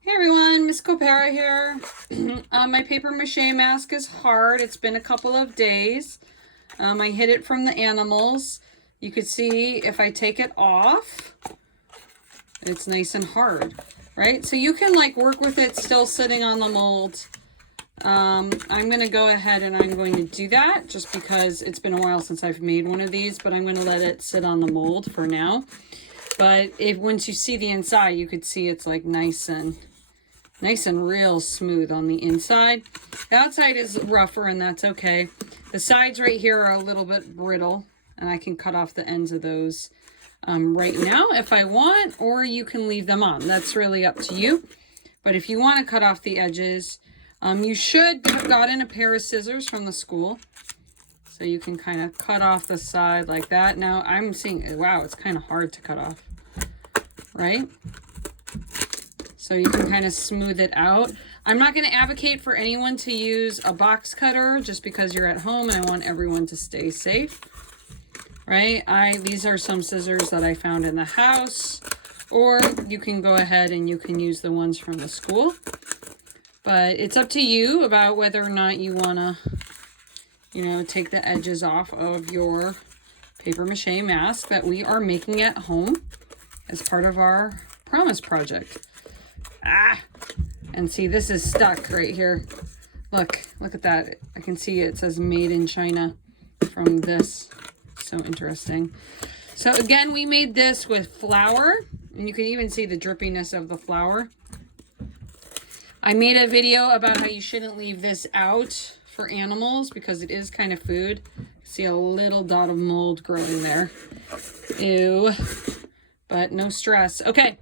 Hey everyone, Miss Copera here. My paper mache mask is hard. It's been a couple of days. I hid it from the animals. You could see if I take it off, it's nice and hard, right? So you can like work with it still sitting on the mold. I'm going to go ahead and I'm going to do that just because it's been a while since I've made one of these, but I'm going to let it sit on the mold for now. But once you see the inside, you could see it's like nice and real smooth on the inside. The outside is rougher, and that's okay. The sides right here are a little bit brittle, and I can cut off the ends of those right now if I want, or you can leave them on. That's really up to you. But if you want to cut off the edges, you should have gotten a pair of scissors from the school. So you can kind of cut off the side like that. Now I'm seeing, wow, it's kind of hard to cut off, right? So you can kind of smooth it out. I'm not going to advocate for anyone to use a box cutter just because you're at home and I want everyone to stay safe, right? These are some scissors that I found in the house, or you can go ahead and you can use the ones from the school. But it's up to you about whether or not you want to, you know, take the edges off of your paper mache mask that we are making at home as part of our promise project. And see, this is stuck right here. Look at that. I can see it says made in China from this. So interesting. So again, we made this with flour, and you can even see the drippiness of the flour. I made a video about how you shouldn't leave this out for animals because it is kind of food. See a little dot of mold growing there. Ew. But no stress. Okay.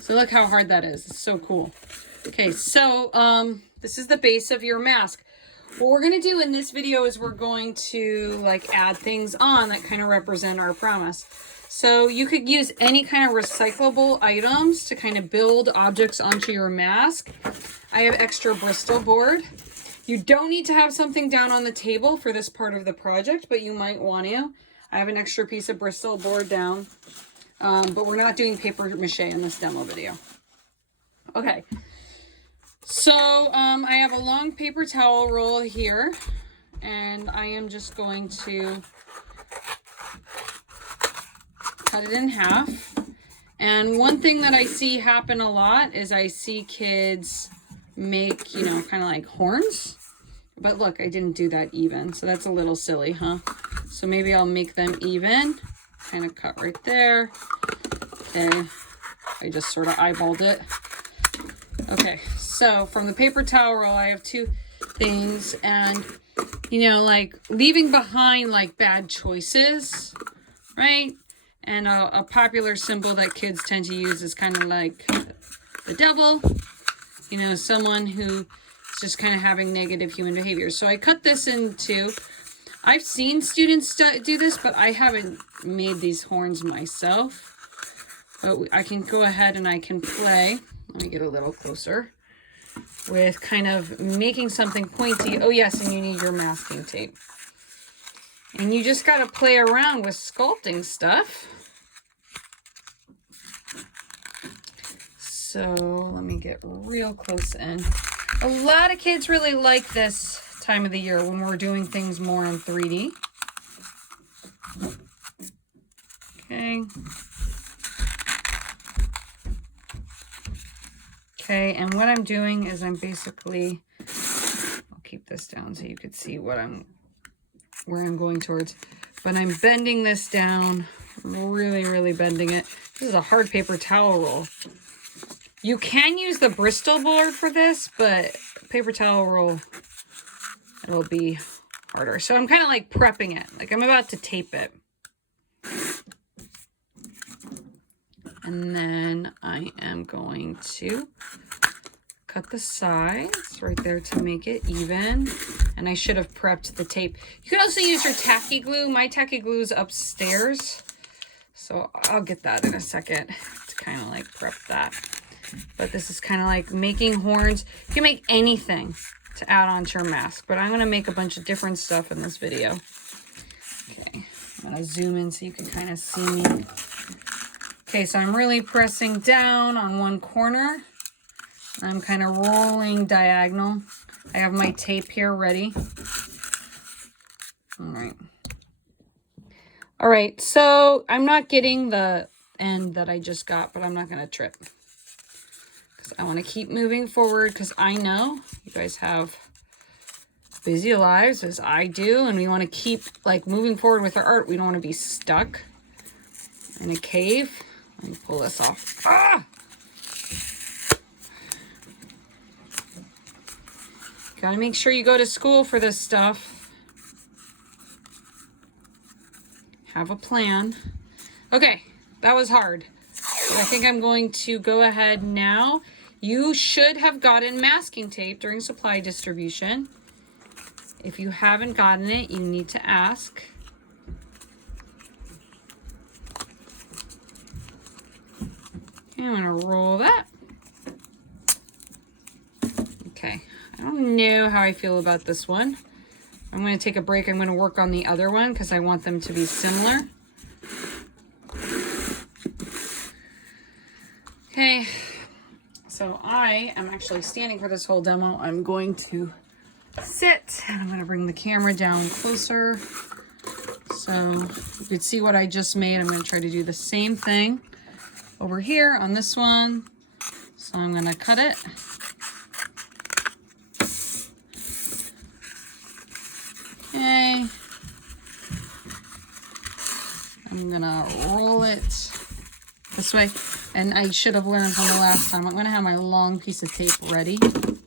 So look how hard that is. It's so cool. Okay, so this is the base of your mask. What we're going to do in this video is we're going to like add things on that kind of represent our promise. So you could use any kind of recyclable items to kind of build objects onto your mask. I have extra Bristol board. You don't need to have something down on the table for this part of the project, but you might want to. I have an extra piece of Bristol board down. But we're not doing paper mache in this demo video. Okay, so I have a long paper towel roll here, and I am just going to cut it in half. And one thing that I see happen a lot is I see kids make, you know, kind of like horns. But look, I didn't do that even, so that's a little silly, huh? So maybe I'll make them even. Kind of cut right there. Okay, I just sort of eyeballed it. Okay, so from the paper towel roll, I have two things, and you know, like leaving behind like bad choices, right? And a popular symbol that kids tend to use is kind of like the devil, you know, someone who is just kind of having negative human behavior. So I cut this into, I've seen students do this, but I haven't made these horns myself. But I can go ahead and I can play. Let me get a little closer with kind of making something pointy. Oh yes, and you need your masking tape. And you just got to play around with sculpting stuff. So let me get real close in. A lot of kids really like this time of the year when we're doing things more in 3D. Okay. Okay, and what I'm doing is I'm basically, I'll keep this down so you could see what where I'm going towards. But I'm bending this down, really bending it. This is a hard paper towel roll. You can use the Bristol board for this, but paper towel roll, it'll be harder. So I'm kind of like prepping it, like I'm about to tape it. And then I am going to cut the sides right there to make it even. And I should have prepped the tape. You could also use your tacky glue. My tacky glue is upstairs, so I'll get that in a second to kind of like prep that. But this is kind of like making horns. You can make anything to add onto your mask, but I'm going to make a bunch of different stuff in this video. Okay, I'm going to zoom in so you can kind of see me. Okay, so I'm really pressing down on one corner I'm kind of rolling diagonal. I have my tape here ready. All right. All right, so I'm not getting the end that I just got, but I'm not going to trip. Because I want to keep moving forward because I know you guys have busy lives as I do, and we want to keep like moving forward with our art. We don't want to be stuck in a cave. Let me pull this off. Ah! Gotta make sure you go to school for this stuff. Have a plan. Okay, that was hard. But I think I'm going to go ahead now. You should have gotten masking tape during supply distribution. If you haven't gotten it, you need to ask. I'm gonna roll that. Okay, I don't know how I feel about this one. I'm gonna take a break. I'm gonna work on the other one because I want them to be similar. Okay, so I am actually standing for this whole demo. I'm going to sit and I'm gonna bring the camera down closer so you can see what I just made. I'm gonna try to do the same thing over here on this one. So I'm gonna cut it. Okay. I'm gonna roll it this way. And I should have learned from the last time. I'm gonna have my long piece of tape ready. I'm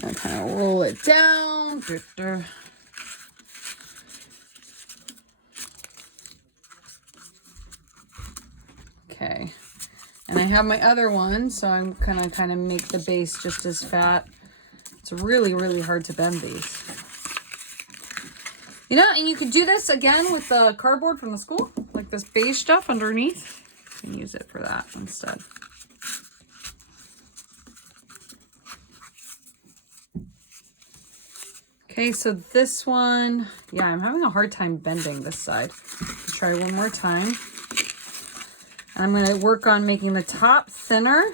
gonna kind of roll it down. Okay. And I have my other one, so I'm gonna kind of make the base just as fat. It's really, really hard to bend these. You know, and you could do this again with the cardboard from the school, like this beige stuff underneath. You can use it for that instead. Okay, so this one, yeah, I'm having a hard time bending this side. I'll try one more time. I'm going to work on making the top thinner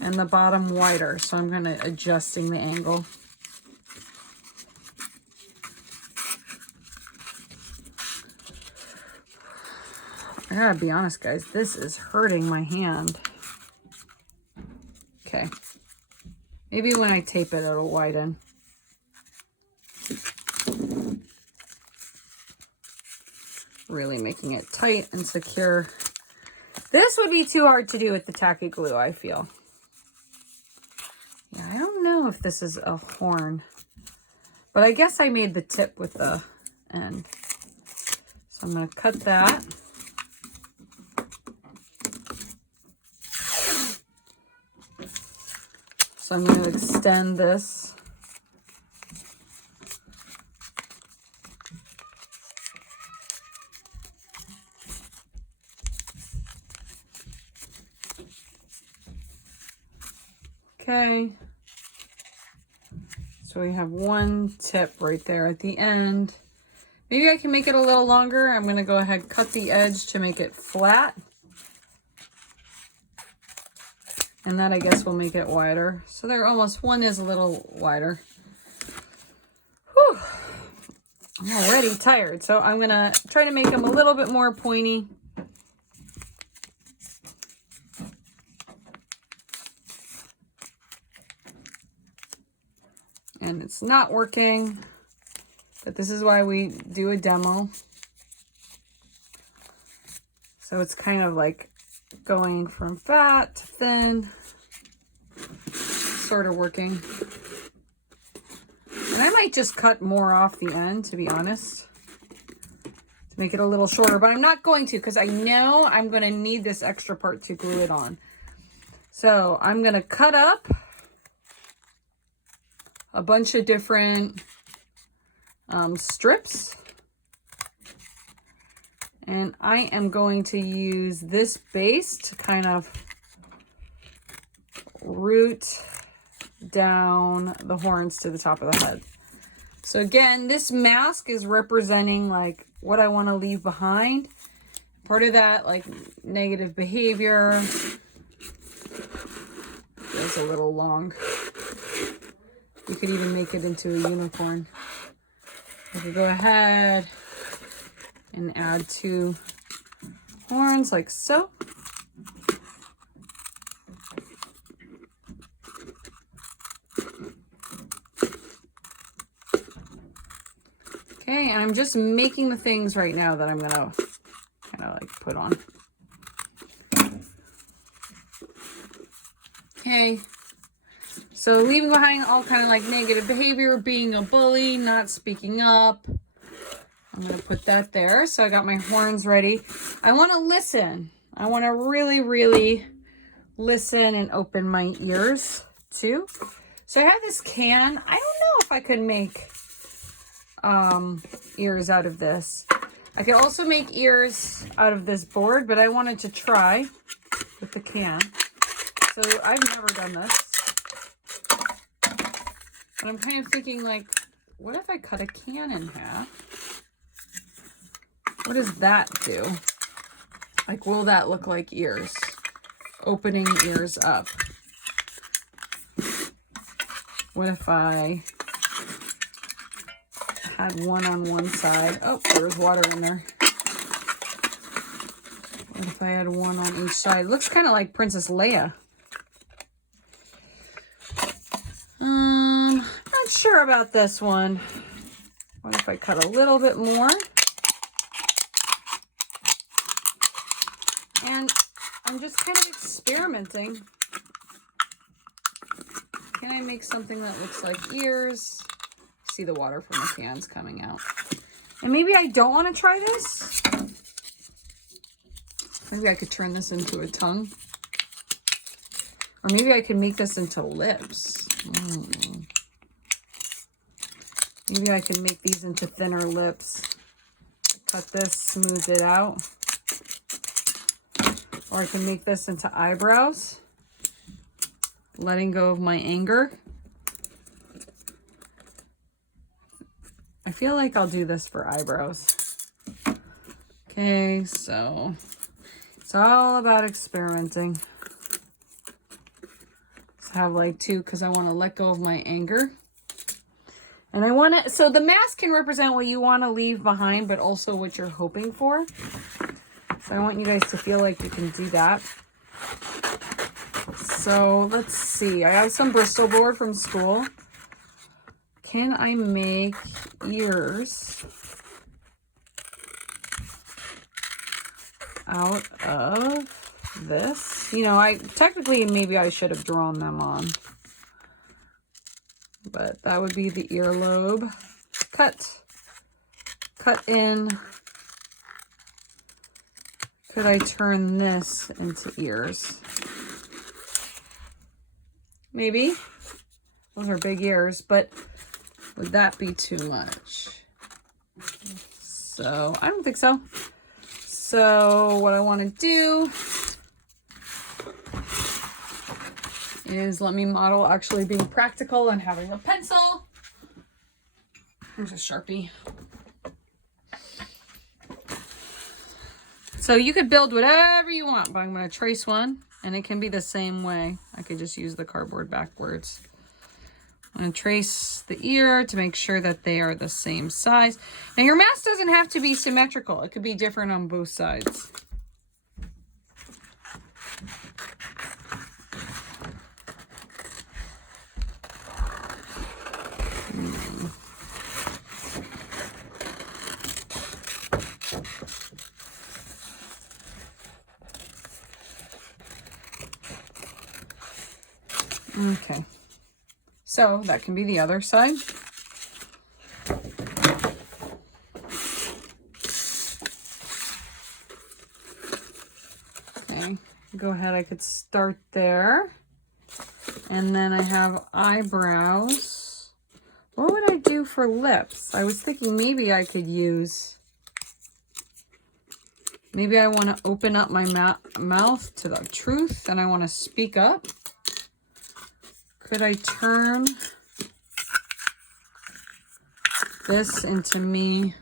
and the bottom wider. So I'm going to adjusting the angle. I gotta be honest, guys, this is hurting my hand. Okay. Maybe when I tape it, it'll widen. Really making it tight and secure. This would be too hard to do with the tacky glue, I feel. Yeah, I don't know if this is a horn, but I guess I made the tip with the end. So I'm going to cut that. So I'm going to extend this. Okay, so we have one tip right there at the end. Maybe I can make it a little longer. I'm going to go ahead and cut the edge to make it flat. And that, I guess, will make it wider. So there almost, one is a little wider. Whew. I'm already tired, so I'm going to try to make them a little bit more pointy. And it's not working, but this is why we do a demo. So it's kind of like going from fat to thin, sort of working. And I might just cut more off the end, to be honest, to make it a little shorter, but I'm not going to because I know I'm going to need this extra part to glue it on. So I'm going to cut up a bunch of different strips, and I am going to use this base to kind of root down the horns to the top of the head. So again, this mask is representing like what I want to leave behind. part of that, like negative behavior. Feels a little long. You could even make it into a unicorn. I could go ahead and add 2 horns like so. Okay, and I'm just making the things right now that I'm gonna kind of like put on. Okay, so leaving behind all kind of like negative behavior, being a bully, not speaking up. I'm gonna put that there. So I got my horns ready. I want to listen. I want to really, really listen and open my ears too. So I have this can. I don't know if I could make ears out of this. I could also make ears out of this board, but I wanted to try with the can. So I've never done this. But I'm kind of thinking like, what if I cut a can in half? What does that do? Like, will that look like ears? Opening ears up. What if I had one on one side? Oh, there was water in there. What if I had one on each side? It looks kind of like Princess Leia. Not sure about this one. What if I cut a little bit more? And I'm just kind of experimenting. Can I make something that looks like ears? See the water from the cans coming out. And maybe I don't want to try this. Maybe I could turn this into a tongue. Or maybe I could make this into lips. Maybe I can make these into thinner lips. Cut this, smooth it out. Or I can make this into eyebrows. Letting go of my anger. I feel like I'll do this for eyebrows. Okay, so it's all about experimenting. Let's have like 2 because I want to let go of my anger. And I want to, so the mask can represent what you want to leave behind, but also what you're hoping for. So I want you guys to feel like you can do that. So let's see. I have some Bristol board from school. Can I make ears out of this? You know, technically maybe I should have drawn them on. But that would be the earlobe. Cut in. Could I turn this into ears? Maybe. Those are big ears, but would that be too much? So I don't think so. So what I want to do is let me model actually being practical and having a pencil. Here's a Sharpie. So you could build whatever you want, but I'm going to trace one, and it can be the same way. I could just use the cardboard backwards. I'm going to trace the ear to make sure that they are the same size. Now your mask doesn't have to be symmetrical. It could be different on both sides. Okay, so that can be the other side. Okay, go ahead, I could start there. And then I have eyebrows. What would I do for lips? I was thinking maybe I could use, maybe I want to open up my mouth to the truth and I want to speak up. Could I turn this into me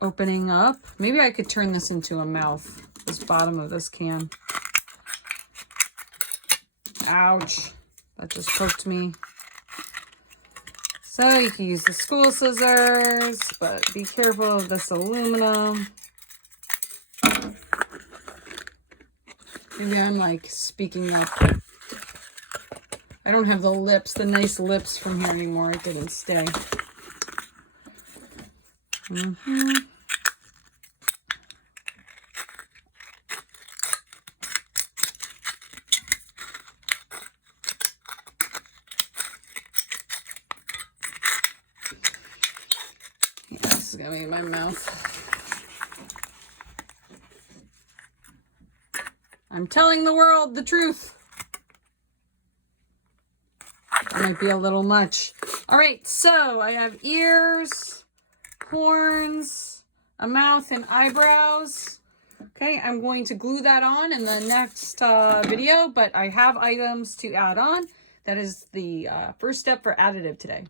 opening up. Maybe I could turn this into a mouth, this bottom of this can. Ouch, that just poked me. So you can use the school scissors, but be careful of this aluminum. Maybe I'm like speaking up. I don't have the lips, the nice lips from here anymore. It didn't stay. Yeah, this is gonna be in my mouth. I'm telling the world the truth. That might be a little much. All right, so I have ears, horns, a mouth, and eyebrows. Okay, I'm going to glue that on in the next video, but I have items to add on. That is the first step for additive today.